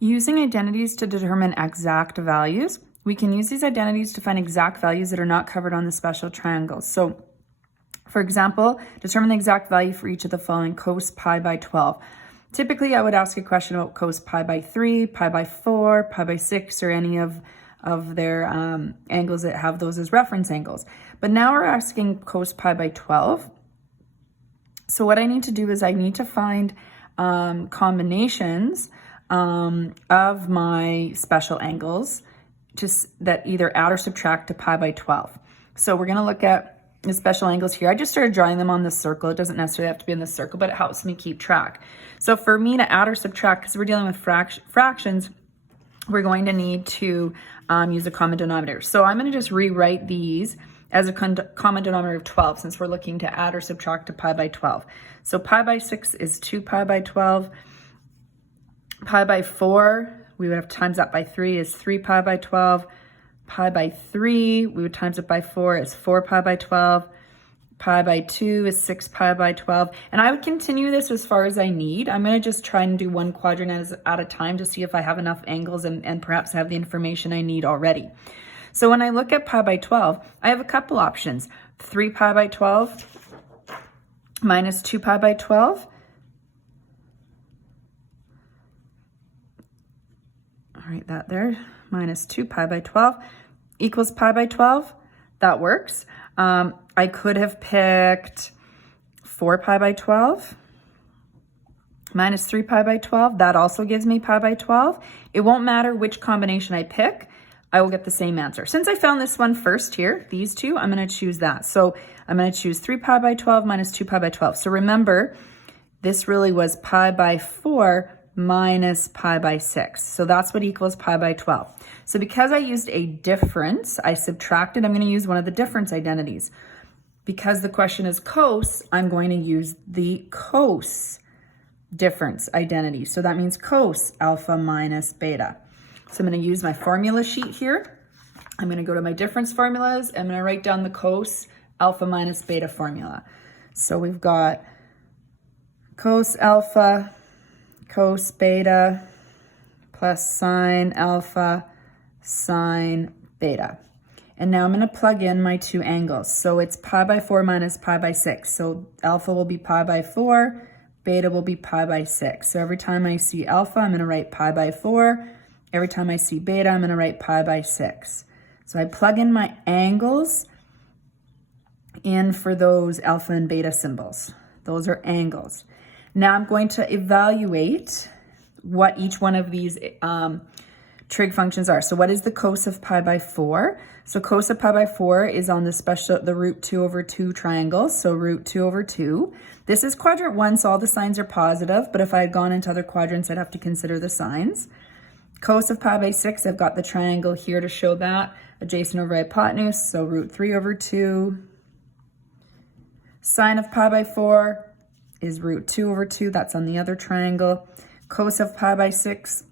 Using identities to determine exact values, we can use these identities to find exact values that are not covered on the special triangles. So, for example, determine the exact value for each of the following: cos pi by 12. Typically, I would ask a question about cos pi by 3, pi by 4, pi by 6, or any of their angles that have those as reference angles. But now we're asking cos pi by 12. So what I need to do is I need to find combinations of my special angles that either add or subtract to pi by 12. So we're going to look at the special angles here. I just started drawing them on the circle. It doesn't necessarily have to be in the circle, but it helps me keep track. So for me to add or subtract, because we're dealing with fractions, we're going to need to use a common denominator. So I'm going to just rewrite these as a common denominator of 12, since we're looking to add or subtract to pi by 12. So pi by 6 is 2 pi by 12. Pi by 4, we would have times that by 3, is 3 pi by 12. Pi by 3, we would times it by 4, is 4 pi by 12. Pi by 2 is 6 pi by 12. And I would continue this as far as I need. I'm going to just try and do one quadrant at a time to see if I have enough angles and perhaps have the information I need already. So when I look at pi by 12, I have a couple options. 3 pi by 12 minus 2 pi by 12. I'll write that there. Minus 2 pi by 12 equals pi by 12. That works. I could have picked 4 pi by 12 minus 3 pi by 12. That also gives me pi by 12. It won't matter which combination I pick. I will get the same answer. Since I found this one first here, these two, I'm going to choose that. So I'm going to choose 3 pi by 12 minus 2 pi by 12. So remember, this really was pi by 4 minus pi by 6. So that's what equals pi by 12. So because I used a difference, I subtracted, I'm going to use one of the difference identities. Because the question is cos, I'm going to use the cos difference identity. So that means cos alpha minus beta. So I'm going to use my formula sheet here. I'm going to go to my difference formulas. I'm going to write down the cos alpha minus beta formula. So we've got cos alpha, cos beta, plus sine alpha, sine beta. And now I'm going to plug in my two angles. So it's pi by 4 minus pi by 6. So alpha will be pi by 4, beta will be pi by 6. So every time I see alpha, I'm going to write pi by 4. Every time I see beta, I'm going to write pi by 6. So I plug in my angles in for those alpha and beta symbols. Those are angles. Now I'm going to evaluate what each one of these trig functions are. So what is the cos of pi by 4? So cos of pi by 4 is on the root 2 over 2 triangle. So root 2 over 2. This is quadrant 1, so all the signs are positive. But if I had gone into other quadrants, I'd have to consider the signs. Cos of pi by 6, I've got the triangle here to show that. Adjacent over hypotenuse, so root 3 over 2. Sine of pi by 4 is root 2 over 2. That's on the other triangle. Cos of pi by 6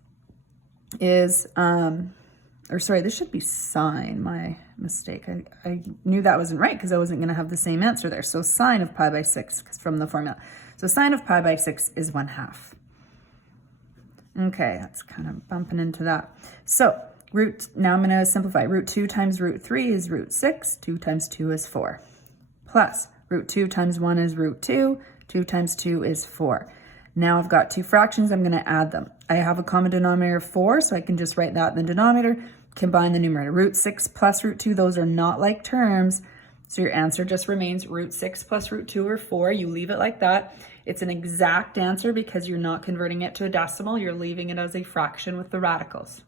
is, this should be sine, my mistake. I knew that wasn't right because I wasn't going to have the same answer there. So sine of pi by 6 from the formula. So sine of pi by 6 is 1/2. Okay, that's kind of bumping into that. So now I'm going to simplify. Root 2 times root 3 is root 6. 2 times 2 is 4. Plus root 2 times 1 is root 2. 2 times 2 is 4. Now I've got two fractions. I'm going to add them. I have a common denominator of 4, so I can just write that in the denominator. Combine the numerator. Root 6 plus root 2, those are not like terms. So your answer just remains root 6 plus root 2 or 4. You leave it like that. It's an exact answer because you're not converting it to a decimal. You're leaving it as a fraction with the radicals.